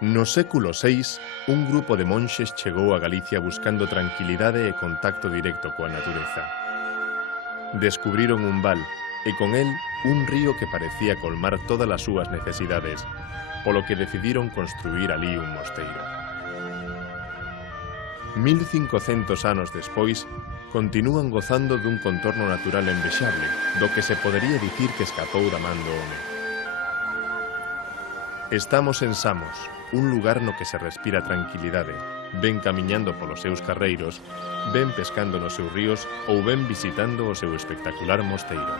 No século VI, un grupo de monxes chegou a Galicia buscando tranquilidade e contacto directo coa natureza. Descubriron un val e con el un río que parecía colmar todas as súas necesidades, polo que decidiron construir ali un mosteiro. 1500 anos despois, continúan gozando dun contorno natural envexable, do que se podería dicir que escapou da man do home. Estamos en Samos, un lugar no que se respira tranquilidade, ben camiñando polos seus carreiros, ben pescando nos seus ríos ou ben visitando o seu espectacular mosteiro.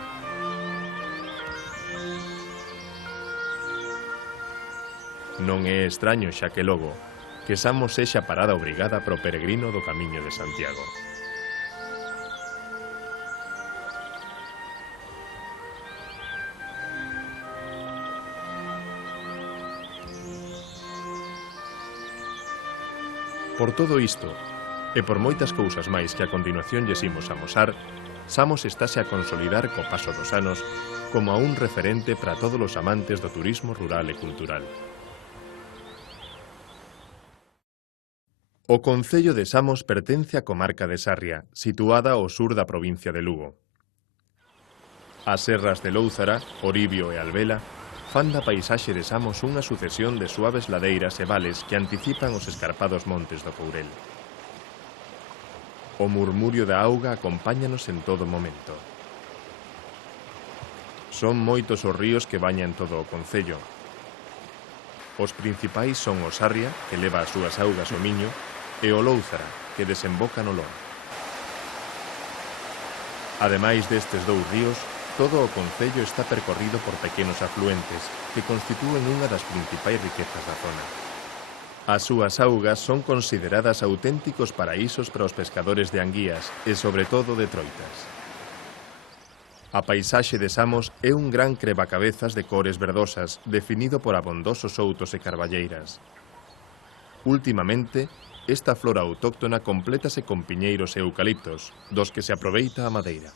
Non é extraño xa que logo que Samos sexa parada obrigada pro peregrino do Camiño de Santiago. Por todo isto, e por moitas cousas máis que a continuación lles imos amosar, Samos estáse a consolidar co paso dos anos como a un referente para todos os amantes do turismo rural e cultural. O concello de Samos pertence á comarca de Sarria, situada ao sur da provincia de Lugo. As serras de Lóuzara, Oribio e Albela fan da paisaxe de Samos unha sucesión de suaves ladeiras e vales que anticipan os escarpados montes do Courel. O murmurio da auga acompáñanos en todo momento. Son moitos os ríos que bañan todo o concello. Os principais son o Sarria, que leva as súas augas ao Miño, e o Lóuzara, que desemboca no Lón. Ademais destes dous ríos, todo o concello está percorrido por pequenos afluentes que constitúen unha das principais riquezas da zona. As súas augas son consideradas auténticos paraísos para os pescadores de anguías e, sobre todo, de troitas. A paisaxe de Samos é un gran crebacabezas de cores verdosas, definido por abondosos outos e carballeiras. Últimamente, esta flora autóctona complétase con piñeiros e eucaliptos, dos que se aproveita a madeira.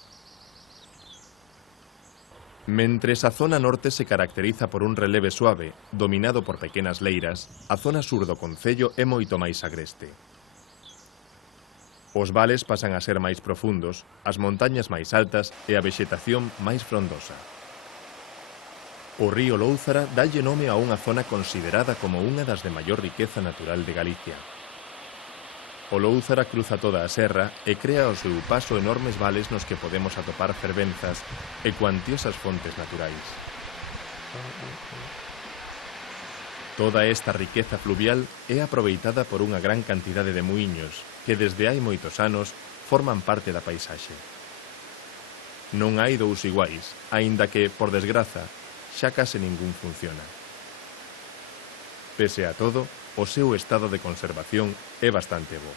Mentres a zona norte se caracteriza por un releve suave, dominado por pequenas leiras, a zona sur do concello é moito máis agreste. Os vales pasan a ser máis profundos, as montañas máis altas e a vexetación máis frondosa. O río Lóuzara dálle nome a unha zona considerada como unha das de maior riqueza natural de Galicia. O Lóuzara cruza toda a serra e crea ao seu paso enormes vales nos que podemos atopar fervenzas e cuantiosas fontes naturais. Toda esta riqueza fluvial é aproveitada por unha gran cantidade de muíños que desde hai moitos anos forman parte da paisaxe. Non hai dous iguais, aínda que, por desgraza, xa case ningún funciona. Pese a todo, o seu estado de conservación é bastante bo.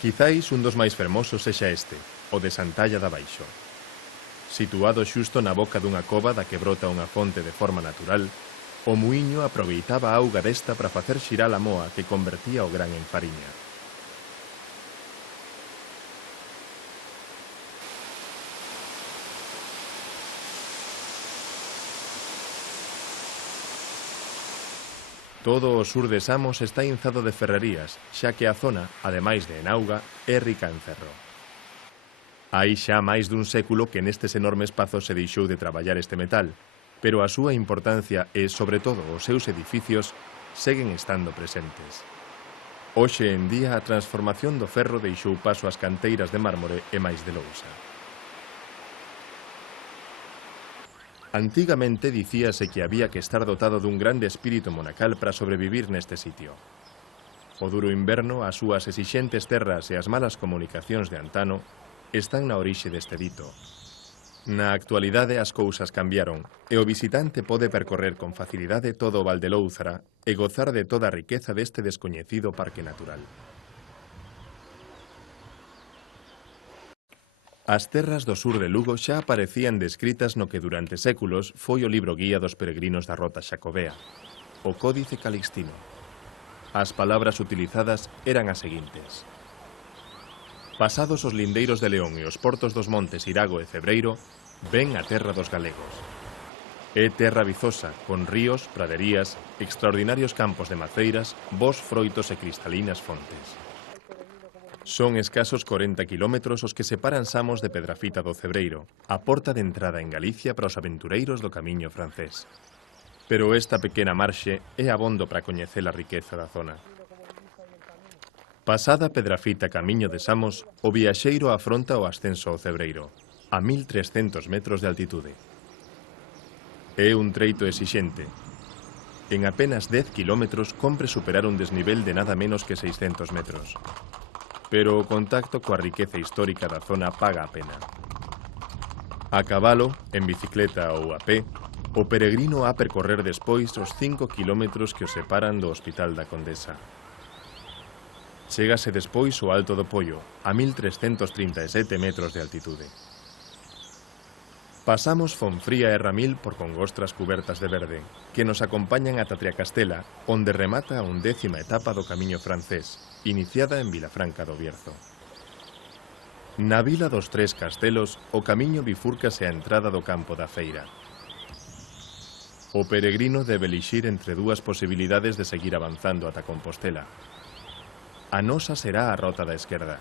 Quizáis un dos máis fermosos sexa este, o de Santalla da Baixo. Situado xusto na boca dunha cova da que brota unha fonte de forma natural, o muíño aproveitaba a auga desta para facer xirar a moa que convertía o gran en fariña. Todo o sur de Samos está inzado de ferrerías, xa que a zona, ademais de en auga, é rica en ferro. Hai xa máis dun século que nestes enormes pazos se deixou de traballar este metal, pero a súa importancia e, sobre todo, os seus edificios seguen estando presentes. Hoxe en día a transformación do ferro deixou paso ás canteiras de mármore e máis de lousa. Antigamente dicíase que había que estar dotado dun grande espírito monacal para sobrevivir neste sitio. O duro inverno, as súas exixentes terras e as malas comunicacións de antano están na orixe deste dito. Na actualidade as cousas cambiaron e o visitante pode percorrer con facilidade todo o Val de Lóuzara e gozar de toda a riqueza deste descoñecido parque natural. As terras do sur de Lugo xa aparecían descritas no que durante séculos foi o libro guía dos peregrinos da Rota Xacobea, o Códice Calixtino. As palabras utilizadas eran as seguintes: pasados os lindeiros de León e os portos dos montes Irago e Cebreiro, ven a terra dos galegos. É terra vizosa, con ríos, praderías, extraordinarios campos de maceiras, bos froitos e cristalinas fontes. Son escasos 40 kilómetros os que separan Samos de Pedrafita do Cebreiro, a porta de entrada en Galicia para os aventureiros do camiño francés. Pero esta pequena marxe é abondo para coñecer a riqueza da zona. Pasada Pedrafita camiño de Samos, o viaxeiro afronta o ascenso ao Cebreiro, a 1300 metros de altitude. É un treito exixente. En apenas 10 kilómetros compre superar un desnivel de nada menos que 600 metros. Pero o contacto coa riqueza histórica da zona paga a pena. A cabalo, en bicicleta ou a pé, o peregrino ha percorrer despois os 5 kilómetros que o separan do Hospital da Condesa. Chégase despois o Alto do Pollo, a 1337 metros de altitude. Pasamos Fonfría e Ramil por congostras cubertas de verde, que nos acompañan ata Triacastela, onde remata a 11ª etapa do camiño francés, iniciada en Vilafranca do Bierzo. Na vila dos Tres Castelos, o camiño bifúrcase á entrada do campo da feira. O peregrino debe elixir entre dúas posibilidades de seguir avanzando ata Compostela. A nosa será a rota da esquerda,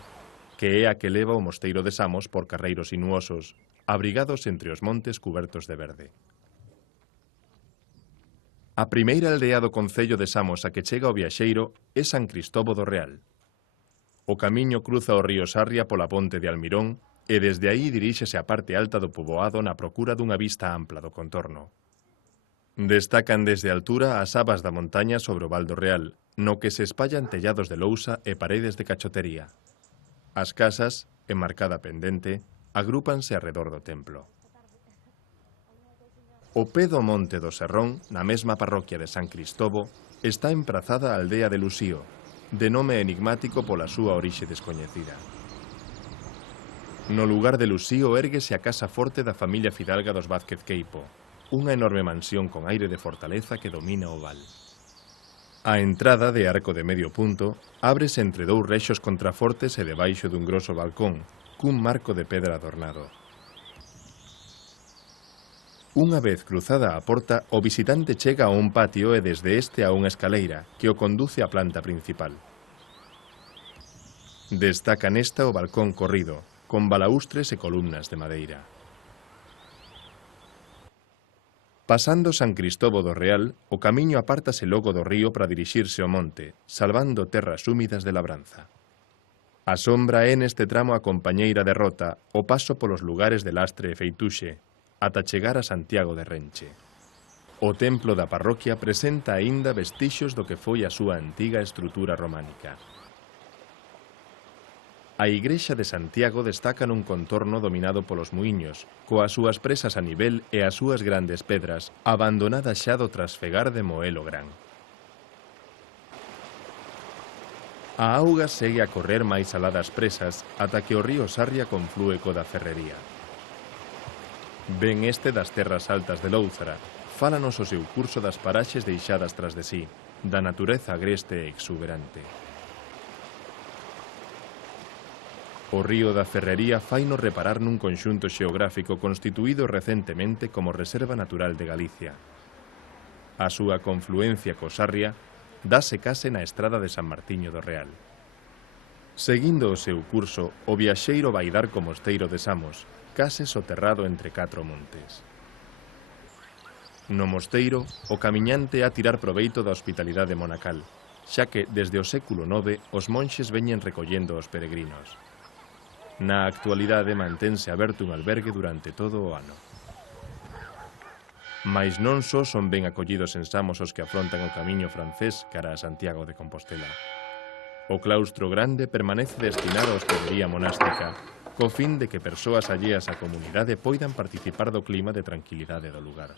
que é a que leva o mosteiro de Samos por carreiros sinuosos, abrigados entre os montes cubertos de verde. A primeira aldea do concello de Samos a que chega o viaxeiro é San Cristobo do Real. O camiño cruza o río Sarria pola ponte de Almirón e desde aí diríxese á parte alta do poboado na procura dunha vista ampla do contorno. Destacan desde a altura as abas da montaña sobre o Val do Real, no que se espallan tellados de lousa e paredes de cachotería. As casas, en marcada pendente, agrúpanse arredor do templo. O pé do monte do Serrón, na mesma parroquia de San Cristobo, está emprazada a aldea de Luxío, de nome enigmático pola súa orixe descoñecida. No lugar de Luxío érguese a casa forte da familia fidalga dos Vázquez Queipo, unha enorme mansión con aire de fortaleza que domina o val. A entrada, de arco de medio punto, ábrese entre dous rexos contrafortes e debaixo dun groso balcón, cun marco de pedra adornado. Unha vez cruzada a porta, o visitante chega a un patio e desde este a unha escaleira que o conduce á planta principal. Destaca nesta o balcón corrido, con balaustres e columnas de madeira. Pasando San Cristobo do Real, o camiño apártase logo do río para dirixirse ao monte, salvando terras húmidas de labranza. A sombra é neste tramo a compañeira de rota, o paso polos lugares de Lastre e Feituxe, ata chegar a Santiago de Renche. O templo da parroquia presenta aínda vestixios do que foi a súa antiga estrutura románica. A igrexa de Santiago destaca nun contorno dominado polos muiños, coas súas presas a nivel e as súas grandes pedras, abandonadas xa do trasfegar de Moelo Gran. A auga segue a correr máis alá das presas ata que o río Sarria conflúe co da Ferrería. Ben este das terras altas de Lóuzara, fálanos o seu curso das paraxes deixadas tras de sí, da natureza agreste e exuberante. O río da Ferrería fainos reparar nun conxunto xeográfico constituído recentemente como Reserva Natural de Galicia. A súa confluencia co Sarria dáse case na estrada de San Martiño do Real. Seguindo o seu curso, o viaxeiro vai dar co mosteiro de Samos, case soterrado entre 4 montes. No mosteiro, o camiñante a tirar proveito da hospitalidade monacal, xa que, desde o século IX, os monxes veñen recollendo os peregrinos. Na actualidade mantense aberto un albergue durante todo o ano. Mais non só son ben acollidos en Samos os que afrontan o camiño francés cara a Santiago de Compostela. O claustro grande permanece destinado a hospedería monástica, co fin de que persoas alleas á comunidade poidan participar do clima de tranquilidade do lugar.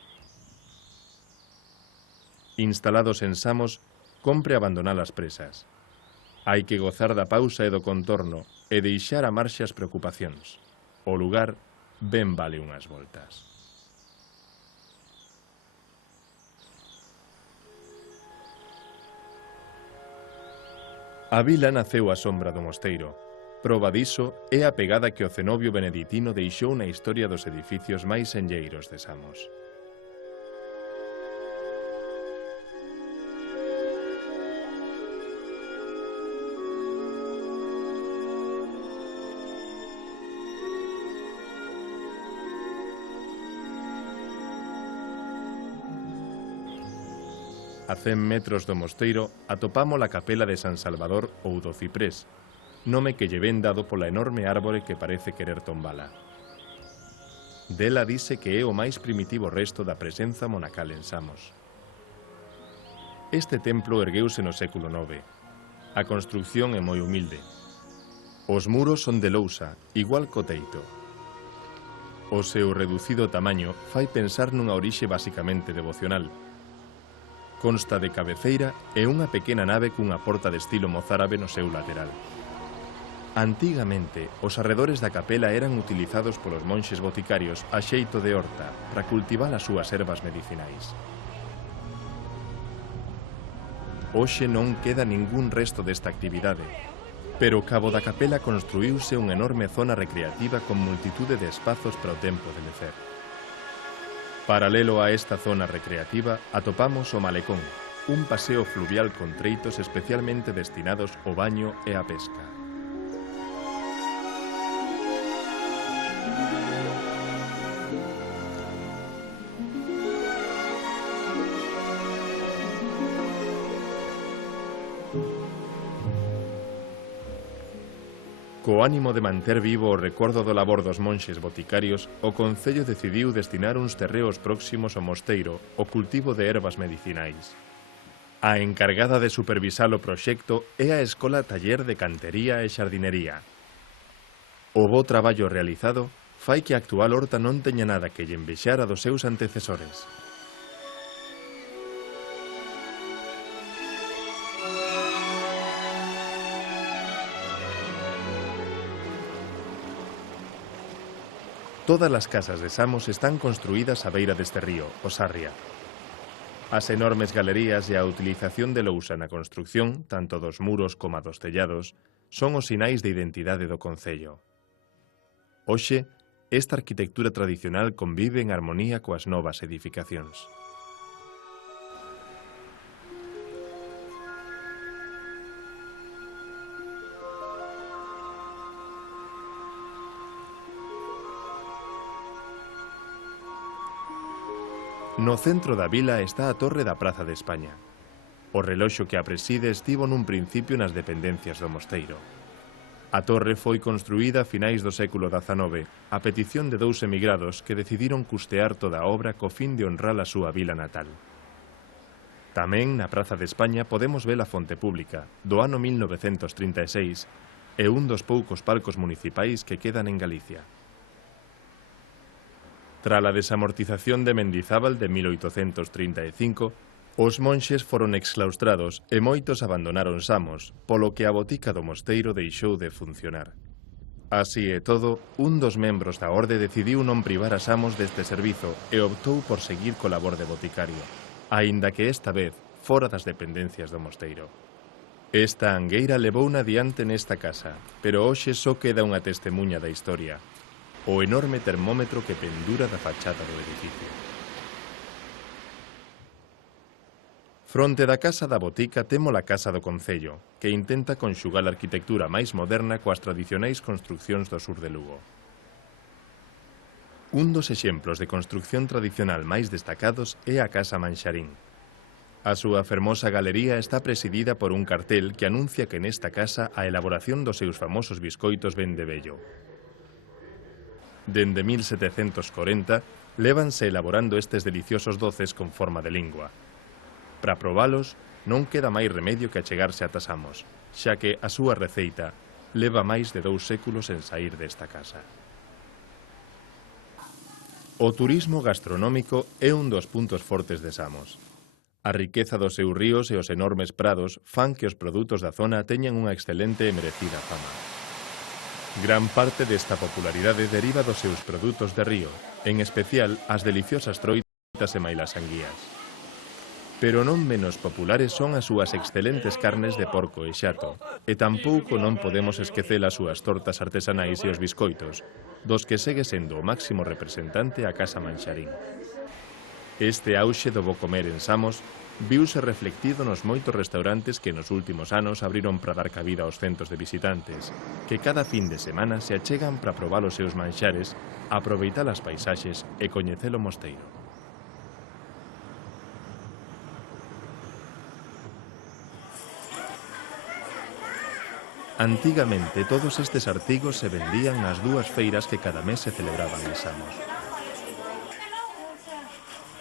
Instalados en Samos, compre abandonar as presas. Hai que gozar da pausa e do contorno e deixar a marxe as preocupacións. O lugar ben vale unhas voltas. A vila naceu á sombra do mosteiro. Proba diso é a pegada que o cenobio beneditino deixou na historia dos edificios máis enlleiros de Samos. a 100 metros do mosteiro, atopamos a capela de San Salvador ou do Ciprés, nome que lle ven dado pola enorme árbore que parece querer tombala. Dela dise que é o máis primitivo resto da presenza monacal en Samos. Este templo ergueuse no século IX. A construcción é moi humilde. Os muros son de lousa, igual co teito. O seu reducido tamaño fai pensar nunha orixe basicamente devocional. Consta de cabeceira e unha pequena nave cunha porta de estilo mozárabe no seu lateral. Antigamente, os arredores da capela eran utilizados polos monxes boticarios a xeito de horta para cultivar as súas ervas medicinais. Hoxe non queda ningún resto desta actividade, pero cabo da capela construíuse unha enorme zona recreativa con multitude de espazos para o tempo de lecer. Paralelo a esta zona recreativa atopamos o Malecón, un paseo fluvial con treitos especialmente destinados ao baño e á pesca. Co ánimo de manter vivo o recordo do labor dos monxes boticarios, o Concello decidiu destinar uns terreos próximos ao mosteiro ao cultivo de ervas medicinais. A encargada de supervisar o proxecto é a Escola Taller de Cantería e Xardinería. O bo traballo realizado fai que a actual horta non teña nada que lle envexar a dos seus antecesores. Todas as casas de Samos están construídas á beira deste río, o Sarria. As enormes galerías e a utilización de lousa na construcción, tanto dos muros como a dos tellados, son os sinais de identidade do concello. Hoxe, esta arquitectura tradicional convive en armonía coas novas edificacións. No centro da vila está a Torre da Praza de España. O reloxo que a preside estivo nun principio nas dependencias do mosteiro. A torre foi construída a finais do século XIX a petición de dous emigrados que decidiron custear toda a obra co fin de honrar a súa vila natal. Tamén na Praza de España podemos ver a fonte pública, do ano 1936, e un dos poucos palcos municipais que quedan en Galicia. Tras a desamortización de Mendizábal de 1835, os monxes foron exclaustrados e moitos abandonaron Samos, polo que a botica do mosteiro deixou de funcionar. Así e todo, un dos membros da orde decidiu non privar a Samos deste servizo e optou por seguir co labor de boticario, aínda que esta vez fora das dependencias do mosteiro. Esta angueira levouna adiante nesta casa, pero hoxe só queda unha testemuña da historia, o enorme termómetro que pendura da fachada do edificio. Fronte da casa da botica temos a Casa do Concello, que intenta conxugar a arquitectura máis moderna coas tradicionais construccións do sur de Lugo. Un dos exemplos de construcción tradicional máis destacados é a Casa Manxarín. A súa fermosa galería está presidida por un cartel que anuncia que nesta casa a elaboración dos seus famosos biscoitos ven de vello. Dende 1740, lévanse elaborando estes deliciosos doces con forma de lingua. Para probalos, non queda máis remedio que achegarse ata Samos, xa que a súa receita leva máis de 2 séculos en saír desta casa. O turismo gastronómico é un dos puntos fortes de Samos. A riqueza dos seus ríos e os enormes prados fan que os produtos da zona teñan unha excelente e merecida fama. Gran parte desta popularidade deriva dos seus produtos de río, en especial as deliciosas troitas e mailasanguías. Pero non menos populares son as súas excelentes carnes de porco e xato, e tampouco non podemos esquecer as súas tortas artesanais e os biscoitos, dos que segue sendo o máximo representante a Casa Manxarín. Este auxe do bo comer en Samos viuse reflectido nos moitos restaurantes que nos últimos anos abriron para dar cabida aos centos de visitantes, que cada fin de semana se achegan para probar os seus manxares, aproveitar as paisaxes e coñecer o mosteiro. Antigamente todos estes artigos se vendían nas dúas feiras que cada mes se celebraban en Samos.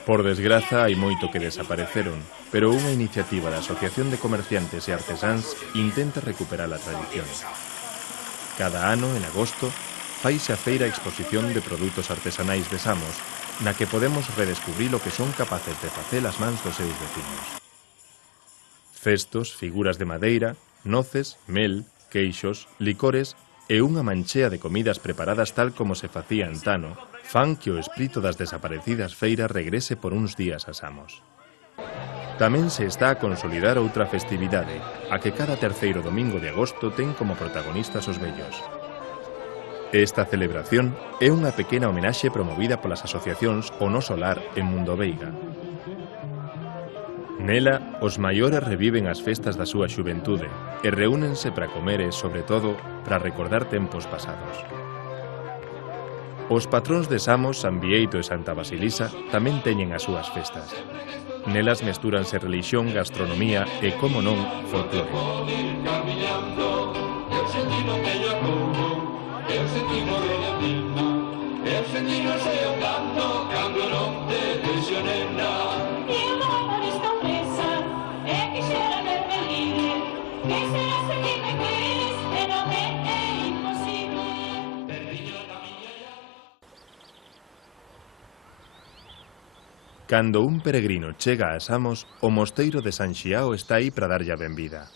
Por desgraza, hai moito que desapareceron, pero unha iniciativa da Asociación de Comerciantes e Artesáns intenta recuperar a tradición. Cada ano, en agosto, faise a feira exposición de produtos artesanais de Samos, na que podemos redescubrir o que son capaces de facer as mans dos seus vecinos. Cestos, figuras de madeira, noces, mel, queixos, licores e unha manchea de comidas preparadas tal como se facía antano, fan que o espírito das desaparecidas feiras regrese por uns días a Samos. Tamén se está a consolidar outra festividade, a que cada terceiro domingo de agosto ten como protagonistas os vellos. Esta celebración é unha pequena homenaxe promovida polas asociacións O Noso Lar e Mundo Veiga. Nela, os maiores reviven as festas da súa xuventude e reúnense para comer e, sobre todo, para recordar tempos pasados. Os patróns de Samos, San Bieito e Santa Basilisa, tamén teñen as súas festas. Nelas mestúranse relixión, gastronomía e, como non, folclore. Cando un peregrino chega a Samos, o mosteiro de San Xiao está aí para darlle a benvida.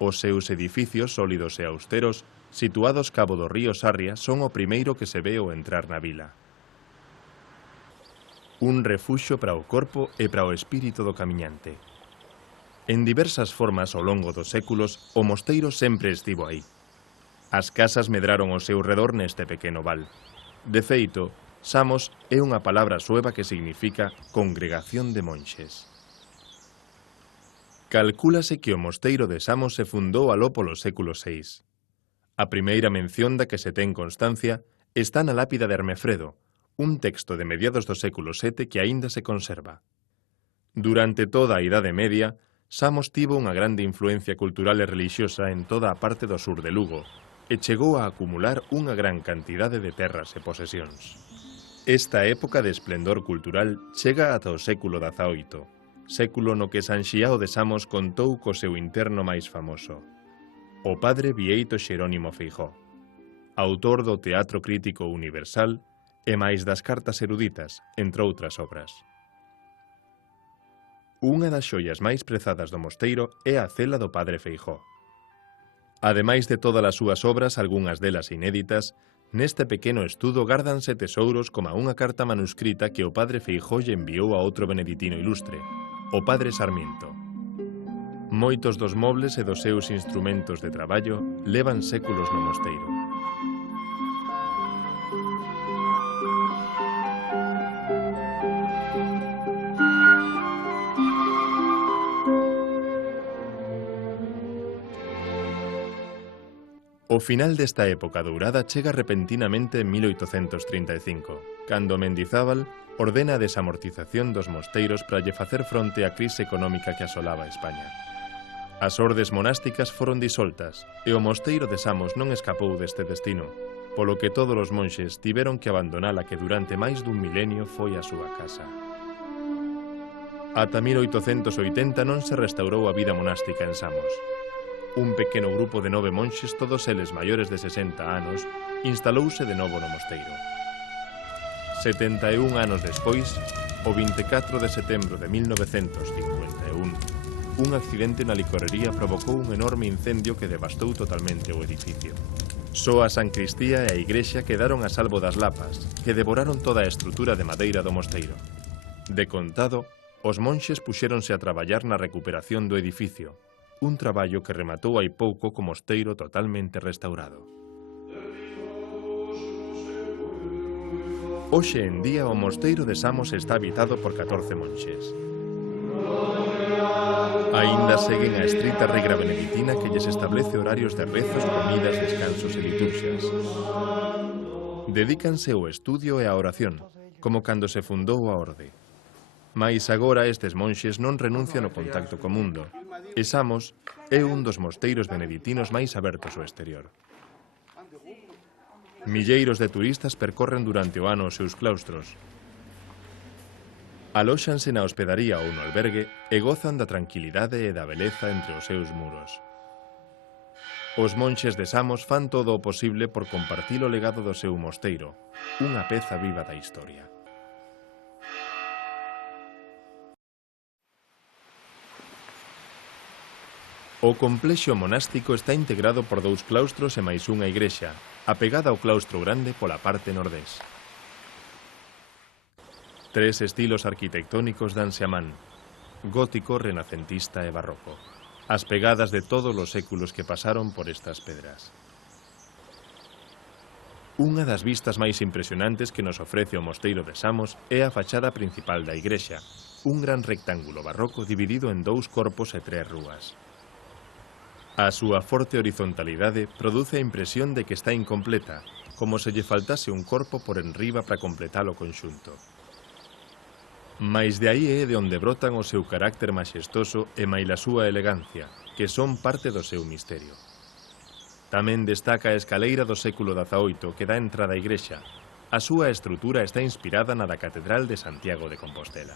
Os seus edificios sólidos e austeros, situados cabo do río Sarria, son o primeiro que se ve ao entrar na vila. Un refuxo para o corpo e para o espírito do camiñante. En diversas formas ao longo dos séculos, o mosteiro sempre estivo aí. As casas medraron ao seu redor neste pequeno val. De feito, Samos é unha palabra sueva que significa congregación de monxes. Calcúlase que o mosteiro de Samos se fundou aló polo século VI. A primeira mención da que se ten constancia está na lápida de Hermefredo, un texto de mediados do século VII que aínda se conserva. Durante toda a Idade Media, Samos tivo unha grande influencia cultural e relixiosa en toda a parte do sur de Lugo e chegou a acumular unha gran cantidade de terras e posesións. Esta época de esplendor cultural chega ata o século XVIII, século no que San Xiao de Samos contou co seu interno máis famoso, o padre Bieito Xerónimo Feijó, autor do Teatro Crítico Universal e máis das Cartas Eruditas, entre outras obras. Unha das xoias máis prezadas do mosteiro é a cela do padre Feijó. Ademais de todas as súas obras, algunhas delas inéditas, neste pequeno estudo gárdanse tesouros como unha carta manuscrita que o padre Feijó lle enviou a outro beneditino ilustre, o padre Sarmiento. Moitos dos mobles e dos seus instrumentos de traballo levan séculos no mosteiro. O final desta época dourada chega repentinamente en 1835, cando Mendizábal ordena a desamortización dos mosteiros para lle facer fronte á crise económica que asolaba España. As ordes monásticas foron disoltas e o mosteiro de Samos non escapou deste destino, polo que todos os monxes tiveron que abandonar a que durante máis dun milenio foi a súa casa. Ata 1880 non se restaurou a vida monástica en Samos. Un pequeno grupo de 9 monxes, todos eles maiores de 60 anos, instalouse de novo no mosteiro. 71 anos despois, o 24 de setembro de 1951, un accidente na licorería provocou un enorme incendio que devastou totalmente o edificio. Só a sancristía e a igrexa quedaron a salvo das lapas, que devoraron toda a estrutura de madeira do mosteiro. De contado, os monxes puxéronse a traballar na recuperación do edificio, un traballo que rematou hai pouco co mosteiro totalmente restaurado. Hoxe en día o mosteiro de Samos está habitado por 14 monxes. Aínda seguen a estrita regra beneditina que lles establece horarios de rezos, comidas, descansos e liturxias. Dedícanse ao estudio e á oración, como cando se fundou a orde. Mais agora estes monxes non renuncian ao contacto co mundo e Samos é un dos mosteiros beneditinos máis abertos ao exterior. Milleiros de turistas percorren durante o ano os seus claustros. Alóxanse na hospedaría ou no albergue e gozan da tranquilidade e da beleza entre os seus muros. Os monxes de Samos fan todo o posible por compartir o legado do seu mosteiro, unha peza viva da historia. O complexo monástico está integrado por 2 claustros e máis unha igrexa, apegada ao claustro grande pola parte nordés. 3 estilos arquitectónicos danse a man: gótico, renacentista e barroco, as pegadas de todos os séculos que pasaron por estas pedras. Unha das vistas máis impresionantes que nos ofrece o mosteiro de Samos é a fachada principal da igrexa, un gran rectángulo barroco dividido en 2 corpos e 3 rúas. A súa forte horizontalidade produce a impresión de que está incompleta, como se lle faltase un corpo por enriba para completar o conxunto. Mais de aí é de onde brotan o seu carácter maxestoso e maila súa elegancia, que son parte do seu misterio. Tamén destaca a escaleira do século XVIII que dá entrada á igrexa. A súa estrutura está inspirada na da Catedral de Santiago de Compostela.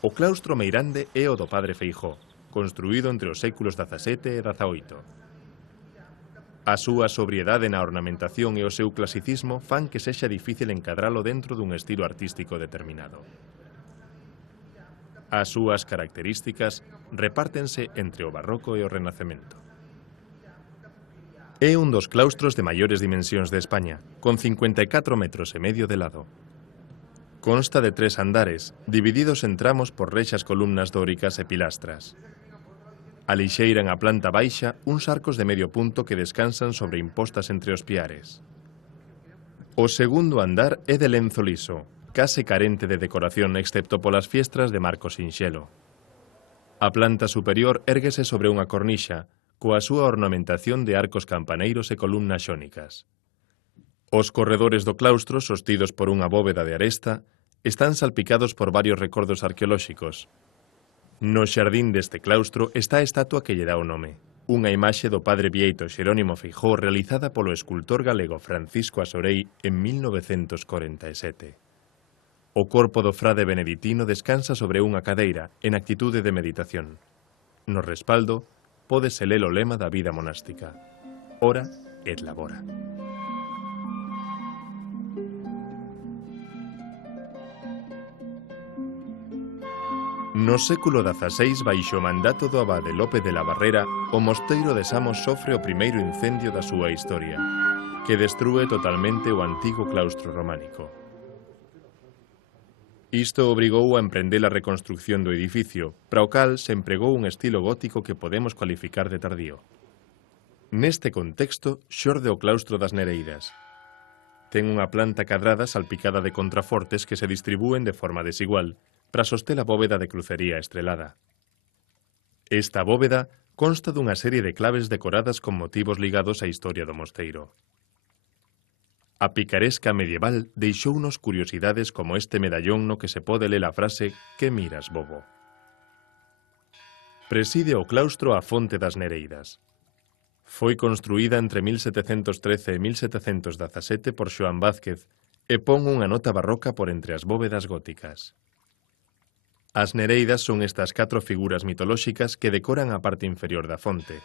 O claustro meirande é o do Padre Feijó, construído entre os séculos XVII e XVIII. A súa sobriedade na ornamentación e o seu clasicismo fan que sexa difícil encadralo dentro dun estilo artístico determinado. As súas características repártense entre o barroco e o renacemento. É un dos claustros de maiores dimensións de España, con 54 metros e medio de lado. Consta de 3 andares, divididos en tramos por rexas columnas dóricas e pilastras. Alixeiran a planta baixa uns arcos de medio punto que descansan sobre impostas entre os piares. O segundo andar é de lenzo liso, case carente de decoración excepto polas fiestras de marco sinxelo. A planta superior érguese sobre unha cornixa, coa súa ornamentación de arcos campaneiros e columnas xónicas. Os corredores do claustro, sostidos por unha bóveda de aresta, están salpicados por varios recordos arqueolóxicos. No xardín deste claustro está a estatua que lle dá o nome, unha imaxe do padre Bieito Xerónimo Feijó realizada polo escultor galego Francisco Asorei en 1947. O corpo do frade beneditino descansa sobre unha cadeira en actitude de meditación. No respaldo, pódese ler o lema da vida monástica: Ora et labora. No século XVI, baixo o mandato do abade Lope de la Barrera, o mosteiro de Samos sofre o primeiro incendio da súa historia, que destrúe totalmente o antigo claustro románico. Isto obrigou a emprender a reconstrucción do edificio, para o cal se empregou un estilo gótico que podemos cualificar de tardío. Neste contexto, xorde o claustro das Nereidas. Ten unha planta cadrada salpicada de contrafortes que se distribúen de forma desigual, para soster a bóveda de crucería estrelada. Esta bóveda consta dunha serie de claves decoradas con motivos ligados á historia do mosteiro. A picaresca medieval deixounos curiosidades como este medallón no que se pode ler a frase «Que miras, bobo?». Preside o claustro a Fonte das Nereidas. Foi construída entre 1713 e 1717 por Xoán Vázquez e pon unha nota barroca por entre as bóvedas góticas. As Nereidas son estas 4 figuras mitolóxicas que decoran a parte inferior da fonte.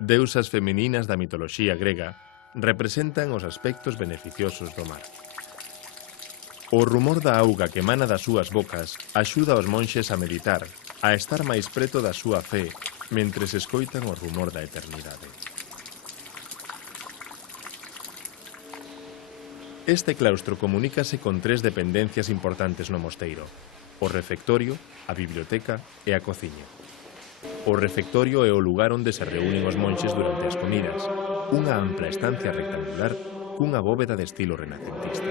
Deusas femininas da mitoloxía grega, representan os aspectos beneficiosos do mar. O rumor da auga que emana das súas bocas axuda aos monxes a meditar, a estar máis preto da súa fe, mentres escoitan o rumor da eternidade. Este claustro comunícase con 3 dependencias importantes no mosteiro: o refectorio, a biblioteca e a cociña. O refectorio é o lugar onde se reúnen os monxes durante as comidas, unha ampla estancia rectangular cunha bóveda de estilo renacentista.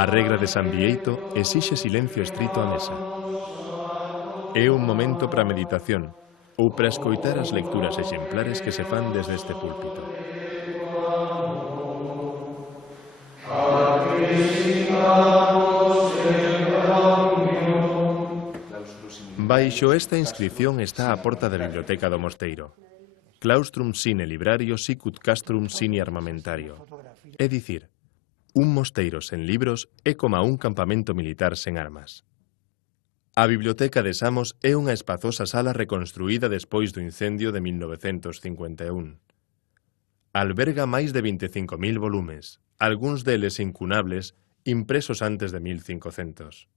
A regra de San Bieito exixe silencio estrito á mesa. É un momento para a meditación ou para escoitar as lecturas exemplares que se fan desde este púlpito. Baixo esta inscripción está a porta da biblioteca do mosteiro. Claustrum sine librario sicut castrum sine armamentario. É dicir, un mosteiro sen libros é como un campamento militar sen armas. A Biblioteca de Samos é unha espazosa sala reconstruída despois do incendio de 1951. Alberga máis de 25.000 volumes, algúns deles incunables, impresos antes de 1500.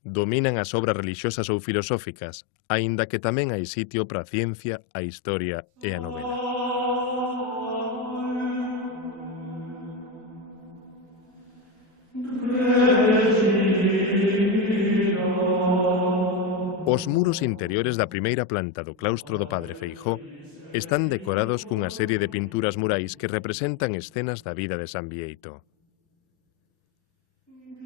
Dominan as obras religiosas ou filosóficas, aínda que tamén hai sitio para a ciencia, a historia e a novela. Os muros interiores da primeira planta do claustro do Padre Feijó están decorados cunha serie de pinturas murais que representan escenas da vida de San Bieito.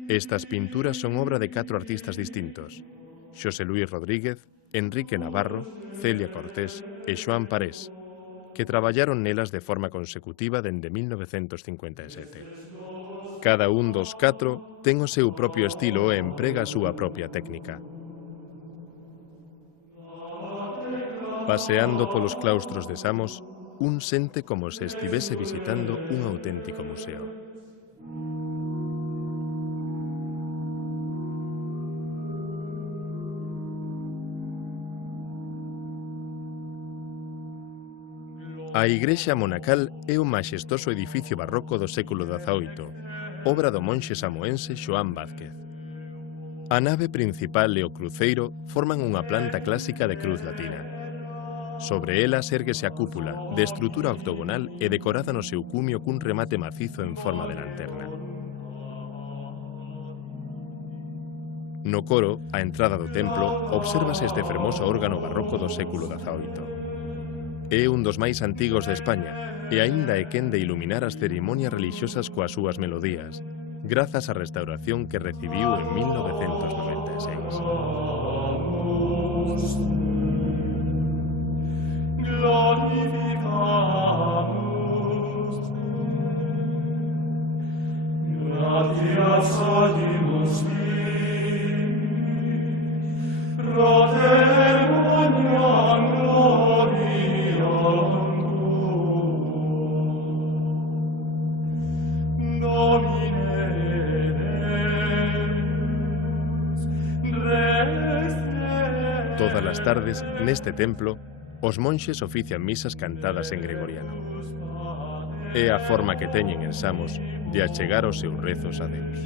Estas pinturas son obra de 4 artistas distintos: Xosé Luis Rodríguez, Enrique Navarro, Celia Cortés e Xoán Parés, que traballaron nelas de forma consecutiva dende 1957. Cada un dos 4 ten o seu propio estilo e emprega a súa propia técnica. Paseando polos claustros de Samos, un sente como se estivese visitando un auténtico museo. A igrexa monacal é un maxestoso edificio barroco do século XVIII, obra do monxe samoense Xoán Vázquez. A nave principal e o cruceiro forman unha planta clásica de cruz latina. Sobre ela sérguese a cúpula, de estrutura octogonal e decorada no seu cumio cun remate macizo en forma de lanterna. No coro, á entrada do templo, obsérvase este fermoso órgano barroco do século XVIII. É un dos máis antigos de España e aínda é quen de iluminar as cerimonias religiosas coas súas melodías, grazas á restauración que recibiu en 1996. Todas as tardes, neste templo, os monxes ofician misas cantadas en gregoriano. É a forma que teñen en Samos de achegar os seus rezos a Deus.